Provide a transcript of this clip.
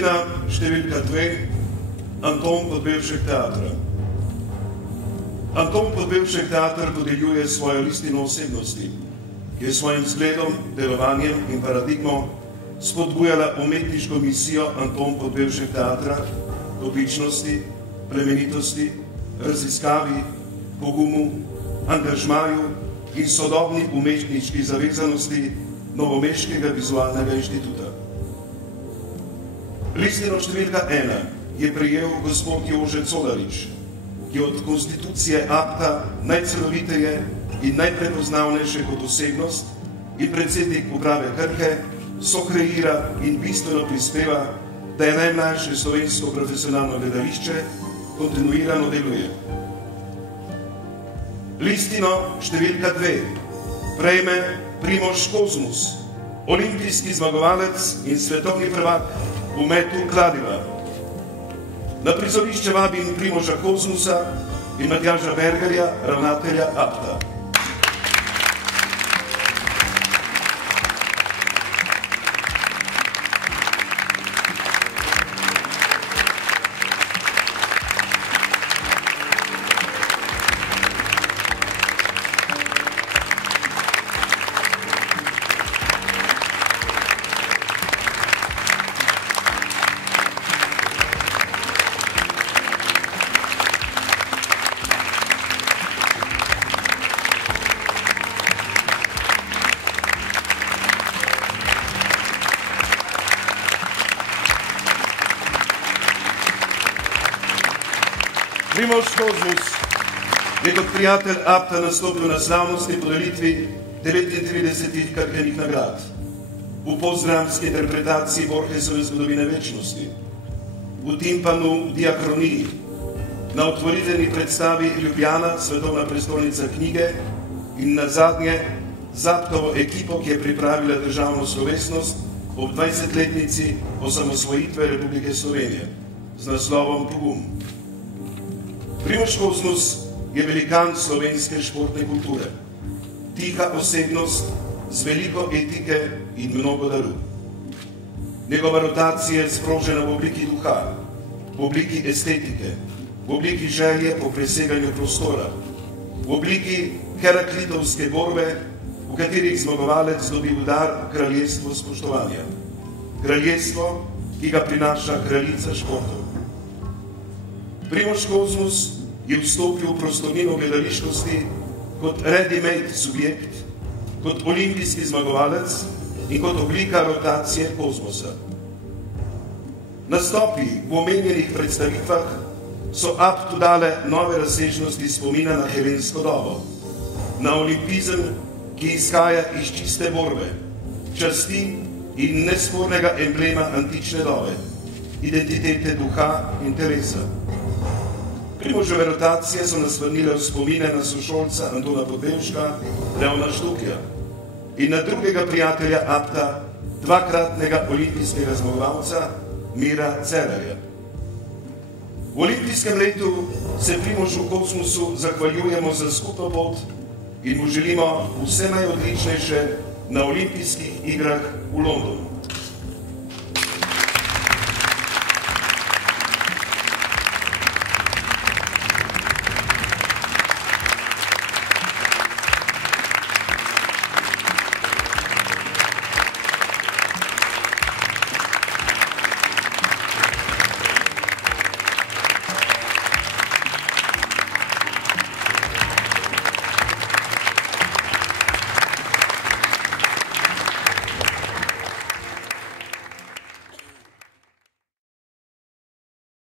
Listina številka 2, Anton Podbevšek teatra. Anton Podbevšek teatr podeljuje svojo listino osebnosti, ki je svojim zgledom, delovanjem in paradigmo spodbujala umetniško misijo Anton Podbevšek teatra k odličnosti, plemenitosti, raziskavi, pogumu, angažmaju in sodobni umetniški zavezanosti Novomeškega vizualnega inštituta. Listino številka 1 je prejel gospod Jože Colarič, ki od konstitucije APTA najceloviteje in najprepoznavnejše kot osebnost in predsednik uprave Krke sokreira in bistveno prispeva, da je najmlajše slovensko profesionalno gledališče kontinuirano deluje. Listino številka 2 prejme Primož Kozmus, olimpijski zmagovalec in svetovni prvak v metu kladiva. Na prizorišče vabim Primoža Kozmusa in Matjaža Bergerja, ravnatelja APTA. Primož Kozmus je kot prijatelj APTA nastopil na slavnostni podelitvi 39 Krkinih nagrad, v postdramski interpretaciji Borgesove Zgodovine večnosti, v timpanu Diakroniji, na otvoritveni predstavi Ljubljana, svetovna prestolnica knjige in na zadnje z APTA-ovo ekipo, ki je pripravila državno slovesnost ob 20-letnici osamosvojitve Republike Slovenije z naslovom Pogum. Primož Kozmus je velikan slovenske športne kulture, tiha osebnost z veliko etike in mnogo daru. Njegova rotacija je sprožena v obliki duha, v obliki estetike, v obliki želje po preseganju prostora, v obliki heraklitovske borbe, v katerih zmagovalec dobi dar kraljestvo spoštovanja. Kraljestvo, ki ga prinaša kraljica športov. Primož Kozmus je vstopil v prostornino gledališkosti kot ready-made subjekt, kot olimpijski zmagovalec in kot oblika rotacije kozmosa. Nastopi v omenjenih predstavitvah so APTA dale nove razsežnosti spomina na helensko dobo, na olimpizem, ki izhaja iz čiste borbe, časti in nespornega emblema antične dobe, identitete duha in telesa. Primožove rotacije so nas vrnile v spomine na sošolca Antona Podbevška, Leona Štukja in na drugega prijatelja APTA, dvakratnega olimpijskega zmagovalca Mira Cerarja. V olimpijskem letu se Primožu Kozmusu zahvaljujemo za skupno pot in mu želimo vse najodličnejše na olimpijskih igrah v Londonu.